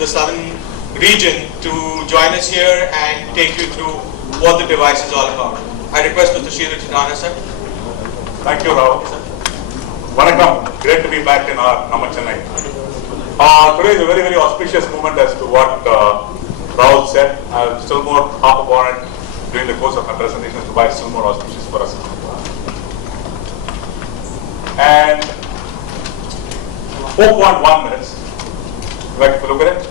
the southern region to join us here and take you through what the device is all about. I request Mr. Sridhar Chitana, sir. Thank you, Rahul. Vanakkam. Great to be back in our Nama Chennai. Today is a very, very auspicious moment as to what Rahul said. I'll still more harp upon it during the course of my presentation as to why it's still more auspicious for us. And 4.1 minutes. If you look at it,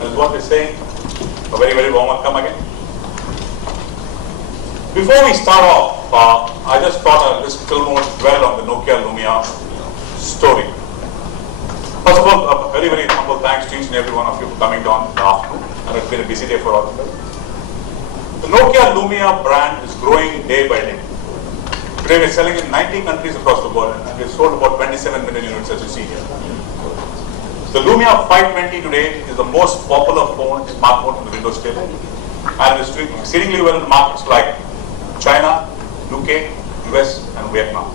that is what we're saying. A very, very warm welcome again. Before we start off, I just thought I'll just still more dwell on the Nokia Lumia story. First of all, a very, very humble thanks to each and every one of you for coming down in the afternoon. And it's been a busy day for all of us. The Nokia Lumia brand is growing day by day. Today we're selling in 90 countries across the world, and we've sold about 27 million units, as you see here. The Lumia 520 today is the most popular smartphone in the Windows table, and is doing exceedingly well in markets like China, UK, US, and Vietnam.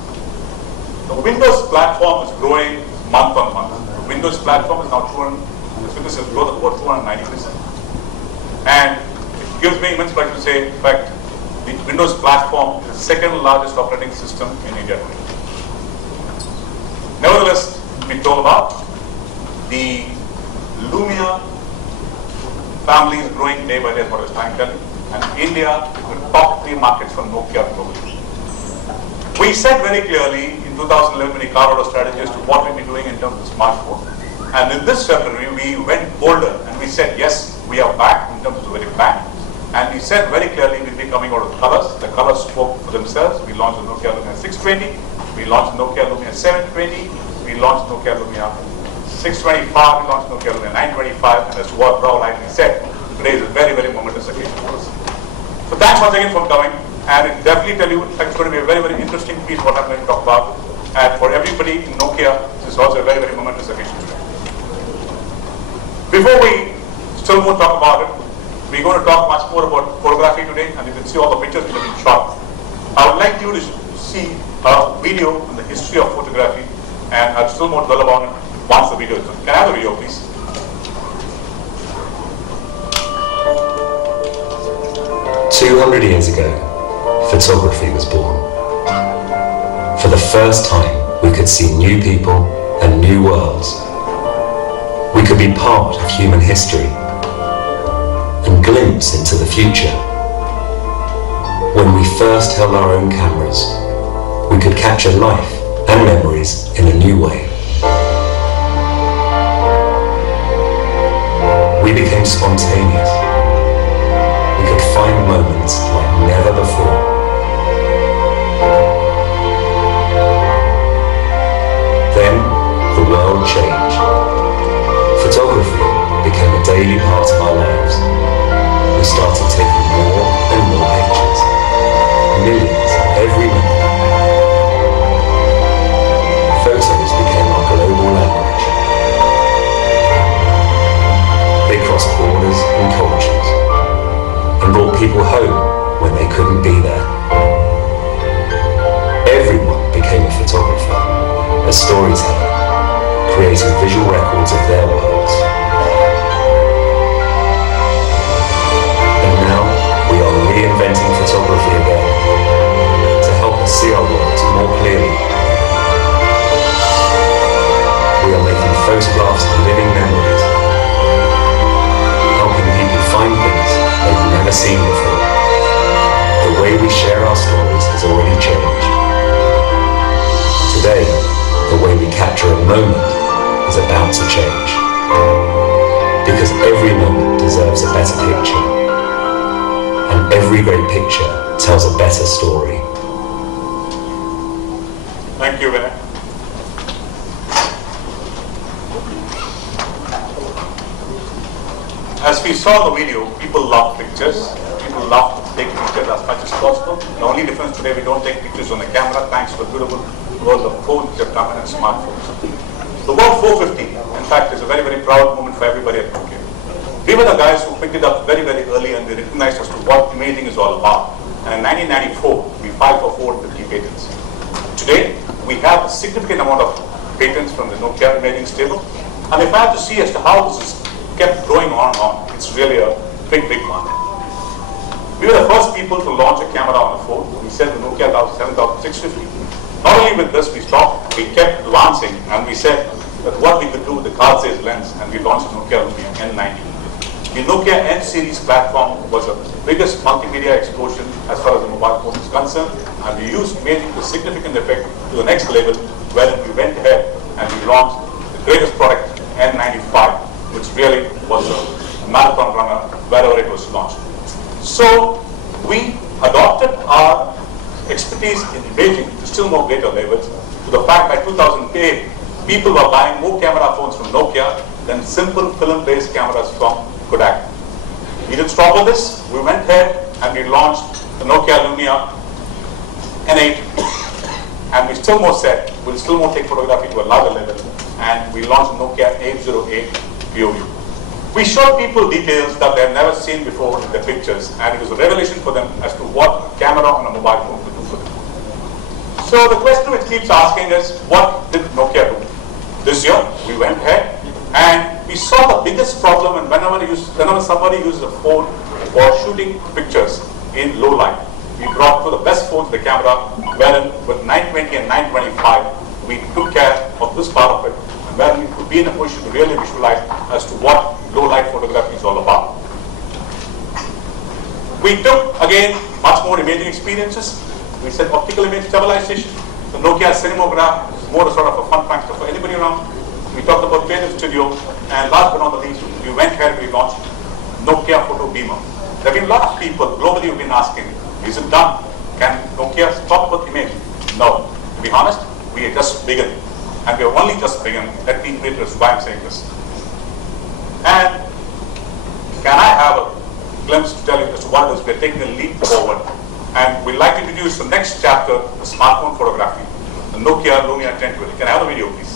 The Windows platform is growing month on month. The Windows platform is now this has growth of about 290%. And it gives me immense pleasure to say, in fact, the Windows platform is the second largest operating system in India today. Nevertheless, we talk about the Lumia family is growing day by day, as what I was trying to tell you. And India is the top 3 markets for Nokia globally. We said very clearly in 2011 when we carved out a strategy as to what we'll be doing in terms of smartphone. And in this February, we went bolder and we said, yes, we are back in terms of the very plan. And we said very clearly we'll be coming out of the colors. The colors spoke for themselves. We launched the Nokia Lumia 620. We launched the Nokia Lumia 720. We launched Nokia Lumia 625. We launched Nokia Lumia 925. And as what Rahul rightly said, today is a very, very momentous occasion for us. So thanks once again for coming. And it definitely tell you, it's going to be a very, very interesting piece what I'm going to talk about. And for everybody in Nokia, this is also a very, very momentous occasion today. Before we still more talk about it, we're going to talk much more about photography today, and you can see all the pictures that have been shot. I would like you to see a video on the history of photography, and I'll still more dwell upon it once the video is done. Can I have the video, please? 200 years ago, photography was born. For the first time, we could see new people and new worlds. We could be part of human history and glimpse into the future. When we first held our own cameras, we could capture life and memories in a new way. We became spontaneous. We could find moments like never before. Then the world changed. Photography became a daily part of our lives. We started taking more and more pictures, millions every minute. Photos became our global language. They crossed borders and cultures and brought people home when they couldn't be there. Everyone became a photographer, a storyteller, creating visual records of their worlds. And now we are reinventing photography again to help us see our worlds more clearly. We are making photographs of living memories, helping people find things they've never seen before. The way we share our stories has already changed. Today, the way we capture a moment is about to change. Because every moment deserves a better picture. And every great picture tells a better story. Thank you, Vinay. As we saw the video, people love pictures. People love to take pictures as much as possible. The only difference today, we don't take pictures on the camera thanks to the beautiful world of phones which have come in and smartphones. The word 450, in fact, is a very, very proud moment for everybody at Nokia. We were the guys who picked it up very, very early and they recognized as to what imaging is all about. And in 1994, we filed for 450 patents. Today, we have a significant amount of patents from the Nokia imaging stable. And if I have to see as to how this is kept growing on and on. It's really a big, big one. We were the first people to launch a camera on a phone. We said the Nokia 7650. Not only with this, we kept advancing, and we said that what we could do with the card-sized lens, and we launched the Nokia Lumia N90. The Nokia N series platform was the biggest multimedia explosion as far as the mobile phone is concerned, and we made it a significant effect to the next level, where we went ahead and we launched the greatest product, N95, which really was a marathon runner wherever it was launched. So we adopted our expertise in imaging to still more greater levels, to the fact by 2008, people were buying more camera phones from Nokia than simple film-based cameras from Kodak. We didn't stop with this. We went ahead and we launched the Nokia Lumia N8, and we still more said we'll still more take photography to a larger level, and we launched Nokia 808 POU. We showed people details that they had never seen before in their pictures, and it was a revelation for them as to what a camera on a mobile phone could do for them. So the question which keeps asking is, what did Nokia do? This year, we went ahead and we saw the biggest problem, and whenever somebody uses a phone for shooting pictures in low light, we brought to the best phones the camera, wherein with 920 and 925, we took care of this part of it, and where we could be in a position to really visualize as to what low light photography is all about. We took, again, much more imaging experiences. We said optical image stabilization. The Nokia Cinematograph is more a sort of a fun factor for anybody around. We talked about Creative Studio, and last but not the least, we went ahead and we launched Nokia Photo Beamer. There have been a lot of people globally who have been asking, is it done? Can Nokia stop with imaging? No. To be honest, we are just beginning. And we have only just begun. Let me reiterate why I'm saying this. And can I have a glimpse to tell you as to what it is we're taking a leap forward? And we'd like to introduce the next chapter, the smartphone photography, the Nokia Lumia 1020. Can I have the video, please?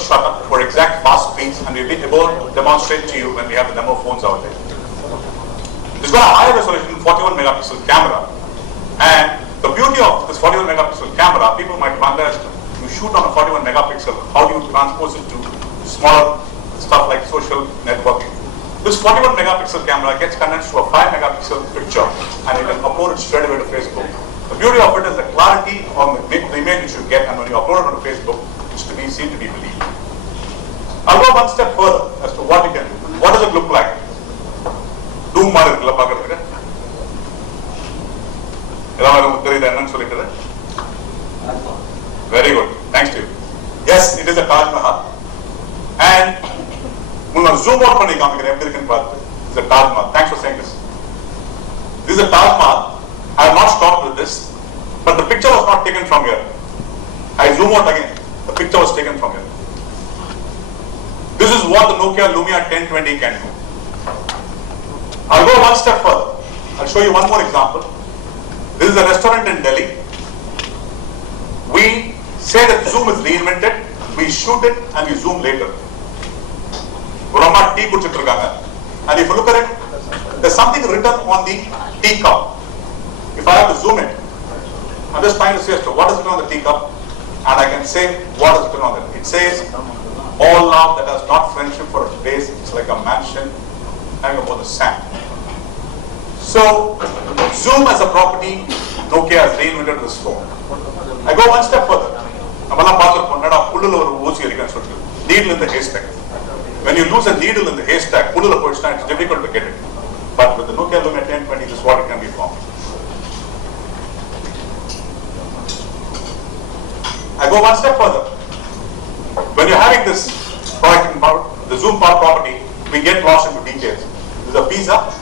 Shutter for exact fast speeds, and we'll be able to demonstrate to you when we have the demo phones out there. It's got a high resolution 41 megapixel camera, and the beauty of this 41 megapixel camera, people might wonder, as to you shoot on a 41 megapixel, how do you transpose it to smaller stuff like social networking? This 41 megapixel camera gets condensed to a 5 megapixel picture, and you can upload it straight away to Facebook. The beauty of it is the clarity on the image you get, and when you upload it on Facebook, it's to be seen to be believed. I'll go one step further as to what you can do. What does it look like? Doom marukla paakradhukku. Ela theriyudha ennu solittu. Very good. Thanks to you. Yes, it is a Taj Mahal. And munna zoom out panni kaamikren eppadi irukku paathu. It's a Taj Mahal. Thanks for saying this. This is a Taj Mahal. I have not stopped with this, but the picture was not taken from here. I zoom out again. The picture was taken from here. This is what the Nokia Lumia 1020 can do. I'll go one step further. I'll show you one more example. This is a restaurant in Delhi. We say that zoom is reinvented, we shoot it and we zoom later. Tea kudichittu irukanga, and if you look at it, there's something written on the teacup. If I have to zoom in, I'm just trying to say as to what is written on the teacup, and I can say what is written on it. It says, all love that has not friendship for its base, it's like a mansion hanging upon the sand. So, zoom as a property, Nokia has reinvented this phone. I go one step further. Needle in the haystack. When you lose a needle in the haystack, it's difficult to get it. But with the Nokia Lumia 1020, this is what it can be found. I go one step further. When you're having this product, the zoom power property, we get lost into details. This is a pizza.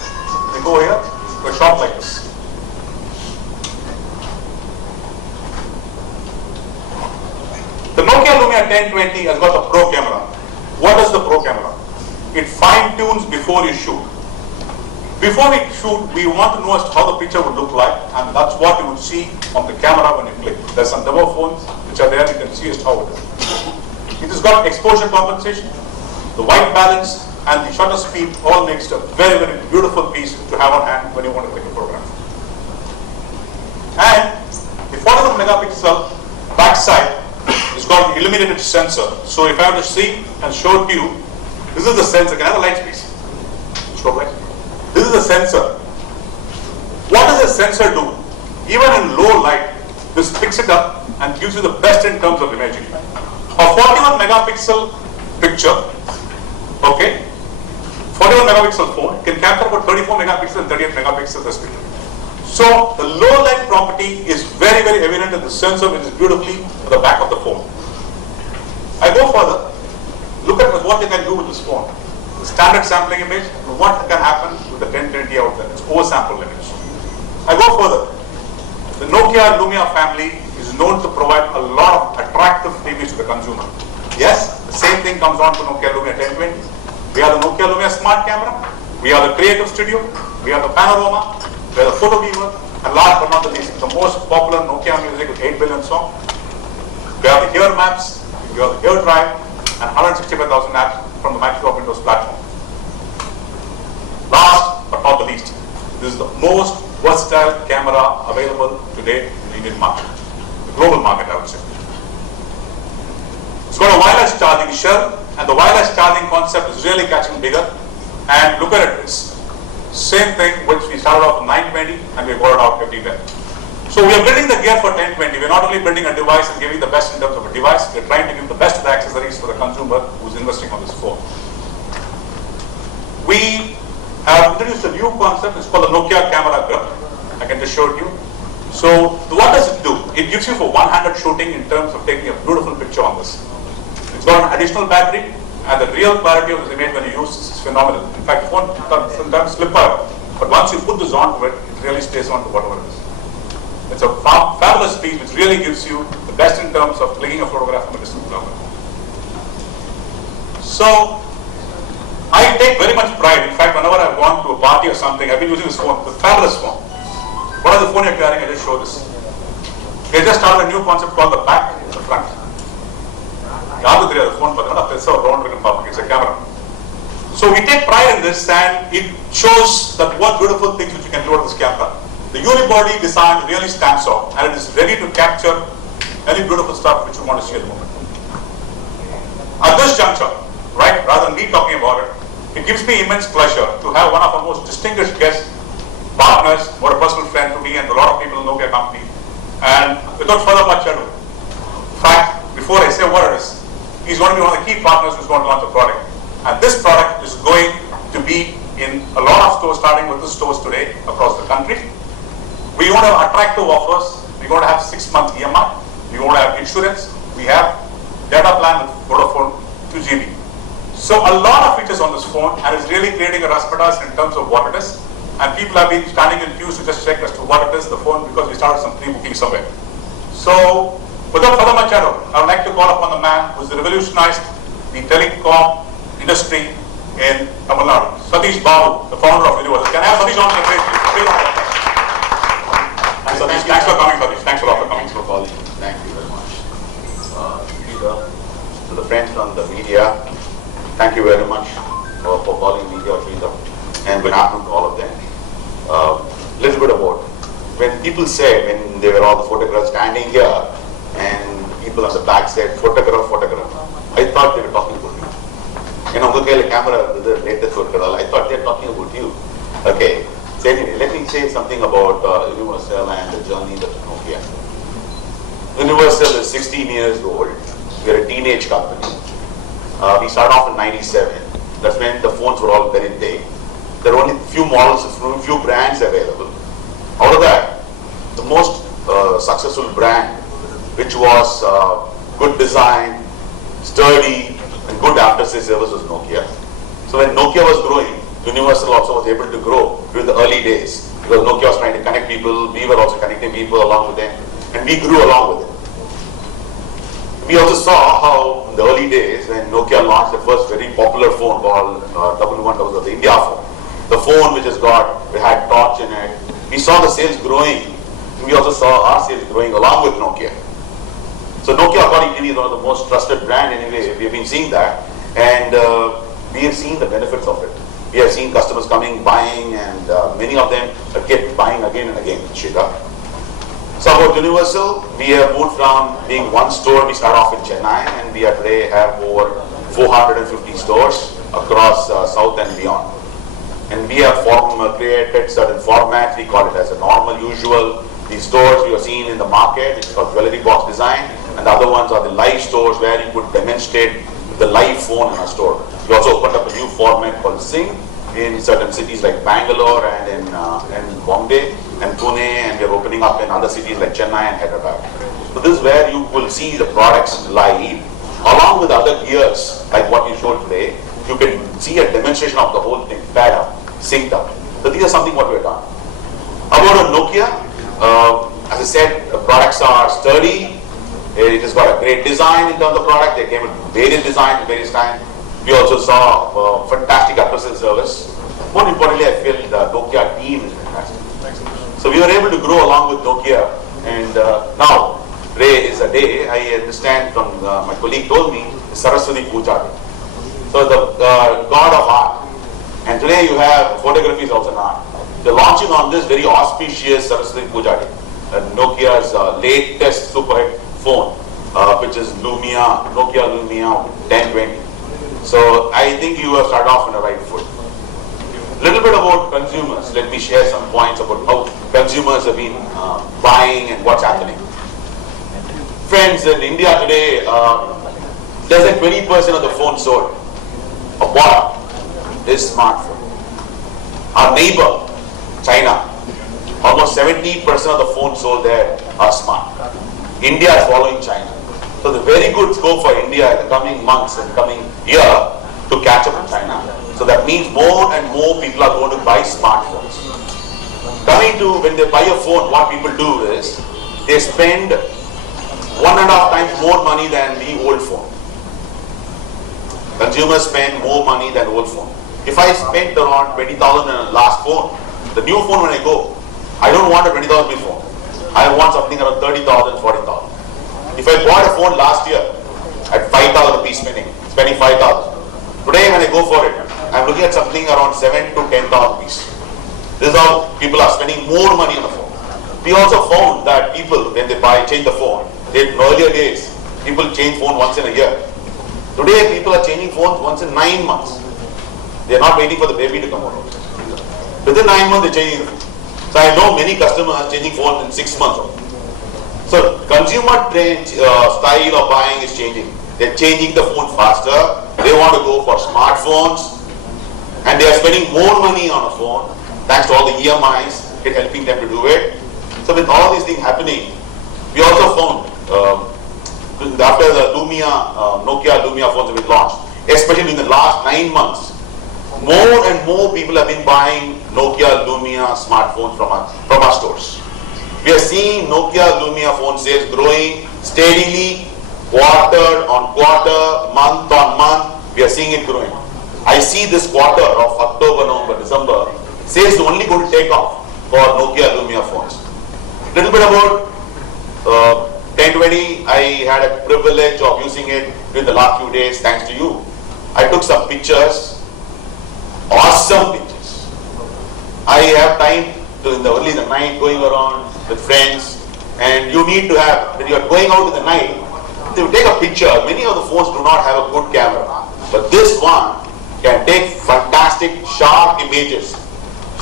We go here to a shop like this. The Nokia Lumia 1020 has got a pro camera. What is the pro camera? It fine-tunes before you shoot. Before we shoot, we want to know as to how the picture would look like, and that's what you would see on the camera when you click. There's some demo phones which are there, you can see as how it is. It has got exposure compensation, the white balance, and the shutter speed all makes a very, very beautiful piece to have on hand when you want to click a photograph. And the 41 megapixel backside is got an illuminated sensor. So if I have to see and show to you, this is the sensor. Can I have a light please? Strobe light. This is the sensor. What does the sensor do? Even in low light, this picks it up and gives you the best in terms of imaging. A 41 megapixel picture, okay, 41 megapixel phone can capture about 34 megapixels and 38 megapixels respectively. So the low light property is very, very evident in the sensor, which is beautifully at the back of the phone. I go further. Look at what you can do with this phone. The standard sampling image, what can happen with the 1020 out there. It's oversampled image. I go further. The Nokia Lumia family is known to provide a lot of attractive images to the consumer. Yes, the same thing comes on to Nokia Lumia 1020. We have the Nokia Lumia Smart Camera. We have the Creative Studio. We have the Panorama. We have the Photo Viewer. And last but not the least, the most popular Nokia music with 8 billion songs. We have the Here Maps. We have the Here Drive. And 165,000 apps from the Microsoft Windows platform. Last but not the least, this is the most versatile camera available today in the Indian market, the global market I would say. It's got a wireless charging shell, and the wireless charging concept is really catching bigger. And look at it, it's same thing which we started off with 920 and we brought it out everywhere. So we are building the gear for 1020. We're not only building a device and giving the best in terms of a device, we're trying to give the best of the accessories for the consumer who's investing on this phone. We have introduced a new concept, it's called the Nokia Camera Grip. I can just show it to you. So what does it do? It gives you for one-handed shooting in terms of taking a beautiful picture on this. It's got an additional battery, and the real clarity of this image when you use this is phenomenal. In fact, the phone sometimes slip out, but once you put this onto it, it really stays on to whatever it is. It's a fabulous piece which really gives you the best in terms of clicking a photograph from a distance level. So, I take very much pride. In fact, whenever I've gone to a party or something, I've been using this phone. It's a fabulous phone. What is the phone you're carrying? I just show this. We just started a new concept called the back and the front. The phone, it's a camera. So we take pride in this, and it shows that what beautiful things which you can do with this camera. The unibody design really stands out, and it is ready to capture any beautiful stuff which you want to see at the moment. At this juncture, right, rather than me talking about it, it gives me immense pleasure to have one of our most distinguished guests, partners, more a personal friend to me and a lot of people in the Nokia company. And without further much ado, in fact, before I say what it is, he's going to be one of the key partners who's going to launch a product. And this product is going to be in a lot of stores, starting with the stores today across the country. We're going to have attractive offers. We're going to have 6-month EMI. We're going to have insurance. We have data plan with Vodafone 2 GB. So a lot of features on this phone, and it's really creating a raspidas in terms of what it is. And people have been standing in queues to just check as to what it is, the phone, because we started some pre-booking somewhere. So without further much ado, I would like to call upon the man who's revolutionized the telecom industry in Tamil Nadu, Satish Babu, the founder of Universal. Can I have Satish on the stage? Satish, Thanks for coming, Satish. Thanks a lot for coming. Thanks for calling. Thank you very much. the friends from the media. Thank you very much for calling me here, Sridhar. And good afternoon to all of them. Little bit about, when people say, when there were all the photographs standing here, and people on the back said, photograph, I thought they were talking about me. You know, the camera, the latest photograph, I thought they were talking about you. Okay. So anyway, let me say something about Universal and the journey that Nokia. Universal is 16 years old. We're a teenage company. We started off in 97. That's when the phones were all very big. There were only few models, few brands available. Out of that, the most successful brand, which was good design, sturdy, and good after-sales service, was Nokia. So when Nokia was growing, Universal also was able to grow during the early days, because Nokia was trying to connect people, we were also connecting people along with them, and we grew along with it. We also saw how in the early days when Nokia launched the first very popular phone called 1100, the India phone. The phone which had torch in it. We saw the sales growing. We also saw our sales growing along with Nokia. So Nokia, according to me, is one of the most trusted brand anyway. We have been seeing that, and we have seen the benefits of it. We have seen customers coming, buying, and many of them kept buying again and again. Shika. So about Universal, we have moved from being one store. We started off in Chennai, and we today have over 450 stores across South and beyond. And we have created certain formats. We call it as a normal, usual. These stores you are seeing in the market, it's called jewelry box design, and the other ones are the live stores where you could demonstrate the live phone in a store. We also opened up a new format called Sing in certain cities like Bangalore and in Bombay and Pune, and we are opening up in other cities like Chennai and Hyderabad. So this is where you will see the products live, along with other gears like what you showed today. You can see a demonstration of the whole thing, paired up, synced up. So these are something what we have done. About a Nokia, as I said, the products are sturdy. It has got a great design in terms of product. They came with various designs at various times. We also saw fantastic after-sales service. More importantly, I feel the Nokia team is fantastic. So we were able to grow along with Nokia, and now today is a day, I understand from my colleague told me, Saraswati Puja Day. So the god of art. And today you have photography is also an art. They're launching on this very auspicious Saraswati Puja Day, Nokia's latest super hit phone, which is Lumia, Nokia Lumia 1020. So I think you have started off on the right foot. Little bit about consumers. Let me share some points about how consumers have been buying and what's happening. Friends, in India today, less than 20% of the phones sold or bought is smartphone. Our neighbor, China, almost 70% of the phones sold there are smart. India is following China. So the very good scope for India in the coming months and coming year to catch up with China. So that means more and more people are going to buy smartphones. Coming to when they buy a phone, what people do is they spend 1.5 times more money than the old phone. Consumers spend more money than old phone. If I spent around 20,000 in a last phone, the new phone when I go, I don't want a 20,000 phone. I want something around 30,000, 40,000. If I bought a phone last year at 5,000 rupees spending 5,000. Today when I go for it, I'm looking at something around 7 to 10,000 rupees. This is how people are spending more money on the phone. We also found that people, when they change the phone, in earlier days, people change phone once in a year. Today people are changing phones once in 9 months. They are not waiting for the baby to come out. Within 9 months they're changing. So I know many customers changing phones in 6 months. So consumer trend, style of buying is changing. They're changing the phone faster. They want to go for smartphones, and they are spending more money on a phone thanks to all the EMIs helping them to do it. So with all these things happening, we also found after the Lumia, Nokia Lumia phones have been launched, especially in the last 9 months, more and more people have been buying Nokia Lumia smartphones from our stores. We are seeing Nokia Lumia phone sales growing steadily, quarter on quarter, month on month. We are seeing it growing. I see this quarter of October, November, December, sales is only going to take off for Nokia Lumia phones. Little bit about 1020, I had a privilege of using it during the last few days, thanks to you. I took some pictures, awesome pictures. I have time to early in the night going around with friends, and you need to have, when you are going out in the night, to take a picture. Many of the phones do not have a good camera, but this one can take fantastic sharp images,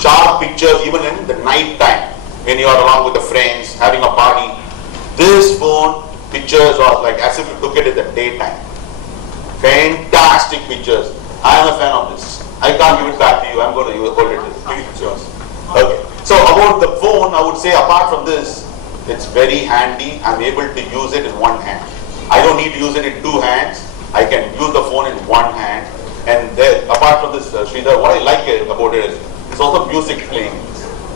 sharp pictures even in the night time when you are along with the friends having a party. This phone pictures are like as if you took it in the daytime. Fantastic pictures. I am a fan of this. I can't give it back to you. I'm going to hold it. Please, it's yours. Okay. So about the phone, I would say apart from this, it's very handy. I'm able to use it in one hand. I don't need to use it in two hands. I can use the phone in one hand. And there, apart from this, Sridhar, what I like about it is it's also music playing.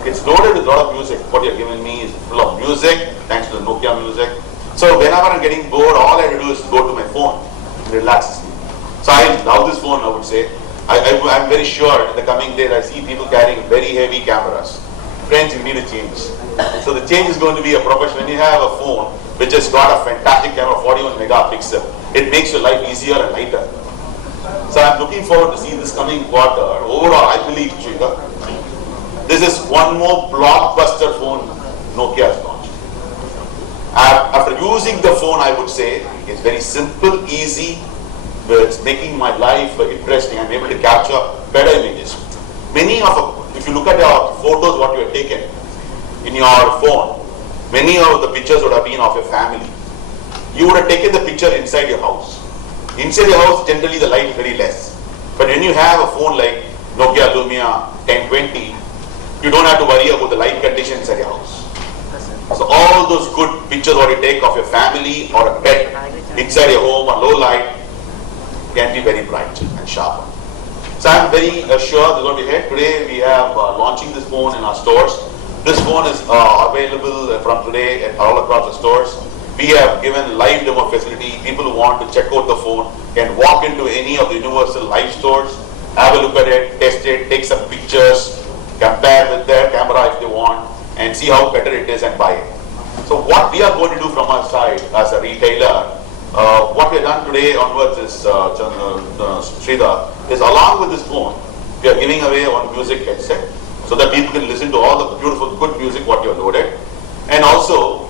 It's loaded with a lot of music. What you're giving me is full of music, thanks to the Nokia music. So whenever I'm getting bored, all I have to do is go to my phone. It relaxes me. So I love this phone, I would say. I'm very sure in the coming days I see people carrying very heavy cameras. Friends, you need a change. So the change is going to be a profession. When you have a phone which has got a fantastic camera, 41 megapixel, it makes your life easier and lighter. So I'm looking forward to see this coming quarter. Overall, I believe, Sridhar, this is one more blockbuster phone Nokia has launched. After using the phone, I would say it's very simple, easy, but it's making my life interesting. I'm able to capture better images. If you look at your photos, what you have taken in your phone, many of the pictures would have been of your family. You would have taken the picture inside your house. Inside your house, generally the light is very less. But when you have a phone like Nokia Lumia 1020, you don't have to worry about the light conditions inside your house. So all those good pictures what you take of your family or a pet inside your home on low light can be very bright and sharp. So I'm very sure this is going to be here. Today we have launching this phone in our stores. This phone is available from today at all across the stores. We have given live demo facility. People who want to check out the phone can walk into any of the Universal Live stores, have a look at it, test it, take some pictures, compare with their camera if they want, and see how better it is and buy it. So what we are going to do from our side as a retailer, what we have done today onwards is, Sridhar, is along with this phone, we are giving away one music headset so that people can listen to all the beautiful good music what you have loaded. And also,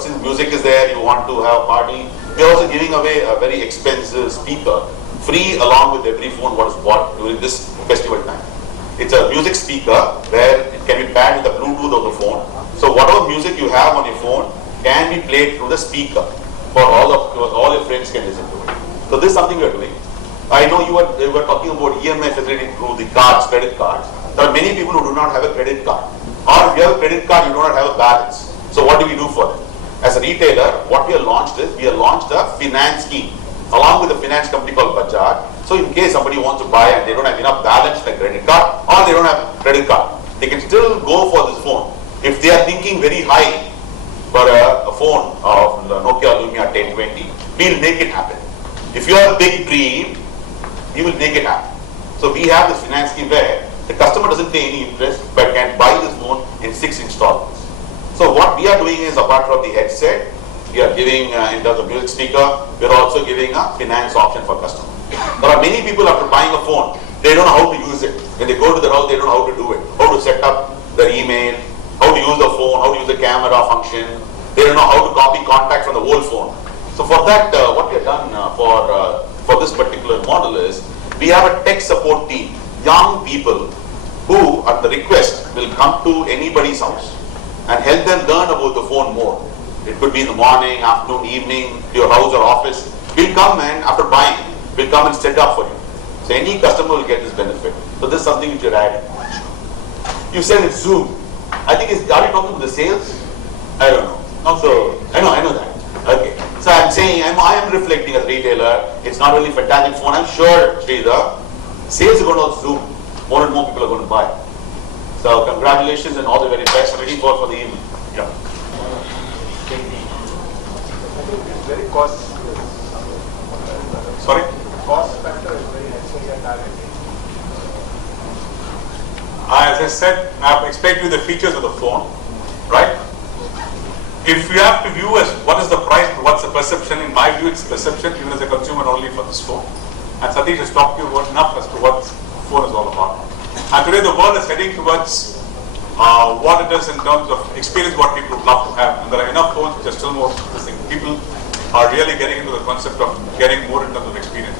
since music is there, you want to have a party, we are also giving away a very expensive speaker, free along with every phone what is bought during this festival time. It's a music speaker where it can be paired with the Bluetooth of the phone. So whatever music you have on your phone can be played through the speaker for all your friends can listen to it. So this is something we are doing. I know you were talking about EMI facility through the cards, credit cards. There are many people who do not have a credit card. Or if you have a credit card, you do not have a balance. So what do we do for them? As a retailer, what we have launched is, we have launched a finance scheme along with a finance company called Bajaj. So in case somebody wants to buy and they don't have enough balance in a credit card or they don't have a credit card, they can still go for this phone. If they are thinking very high for a phone of the Nokia Lumia 1020, we'll make it happen. If you have a big dream, we will make it happen. So we have this finance scheme where the customer doesn't pay any interest but can buy this phone in 6 installments. So what we are doing is, apart from the headset, we are giving in terms of music speaker, we are also giving a finance option for customers. There are many people after buying a phone, they don't know how to use it. When they go to the house, they don't know how to do it. How to set up their email, how to use the phone, how to use the camera function. They don't know how to copy contact from the old phone. So for that, what we have done for this particular model is, we have a tech support team, young people who at the request will come to anybody's house and help them learn about the phone more. It could be in the morning, afternoon, evening, to your house or office. We'll come and after buying, we'll come and set up for you. So any customer will get this benefit. So this is something which you're adding. You said it's Zoom. I think are you talking about the sales? I don't know. So I know that. Okay. So I'm saying I am reflecting as a retailer. It's not only fantastic phone. I'm sure, Sridhar, sales are going to Zoom. More and more people are going to buy. So congratulations and all the very best. Ready for the evening. Yeah. Very cost. Sorry? Cost factor is very high, so we are targeting. As I said, I have explained to you the features of the phone, right? if you have to view as what is the price, what's the perception, in my view it's perception, even as a consumer only for this phone. And Satish has talked to you enough as to what phone is all about. And today the world is heading towards what it is in terms of experience, what people would love to have. And there are enough phones which are still more interesting. People are really getting into the concept of getting more in terms of experience.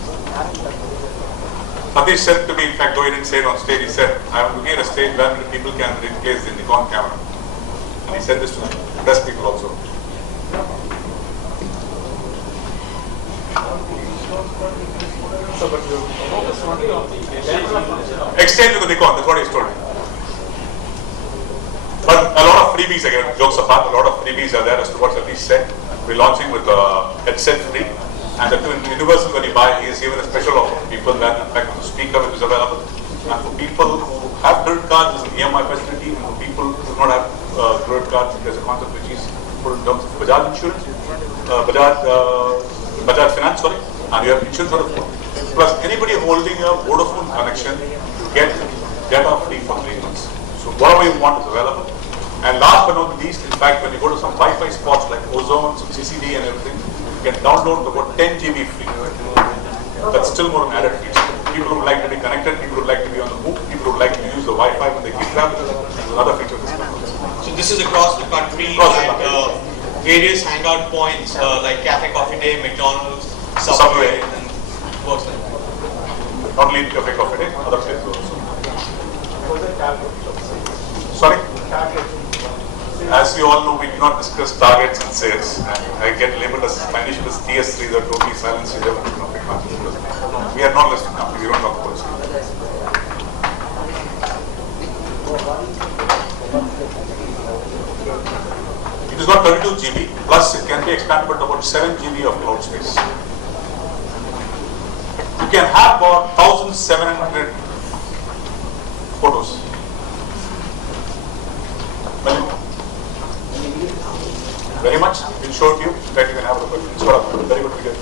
Satish said to me, in fact, though he didn't say it on stage, he said, I'm looking at a stage where people can replace the Nikon camera. And he said this to the best people also. Exchange with the Nikon, that's what he's told me. But a lot of freebies, again, jokes apart, a lot of freebies are there as to what Satish said. We're launching with headset free. And that in Universal, when you buy, he has given a special offer for people where, in fact, the speaker which is available. And for people who have credit cards, there's an EMI facility. And for people who do not have credit cards, there's a concept which is put in terms of Bajaj insurance, Bajaj finance, sorry. And you have insurance on the phone. Plus, anybody holding a Vodafone connection, you get data free for 3 months. So whatever you want is available. And last but not least, in fact, when you go to some Wi-Fi spots like Ozone, some CCD and everything, you can download about 10 GB free. That's still more an added feature. People who would like to be connected, people who would like to be on the move, people who would like to use the Wi-Fi when they keep traveling, there's another feature of this phone. So this is across the country and various hangout points like Cafe Coffee Day, McDonald's, Subway, and works like that. Not only Cafe Coffee Day, other places also. Sorry? As you all know, we do not discuss targets and sales. And I get labeled as my initial is TS3, the totally silent serial. We are not listed company, we don't talk about this. It is got 32 GB, plus it can be expanded to about 7 GB of cloud space. You can have about 1,700 photos. Very much. We'll show it to you that you can have a look at it. It's got a very good video.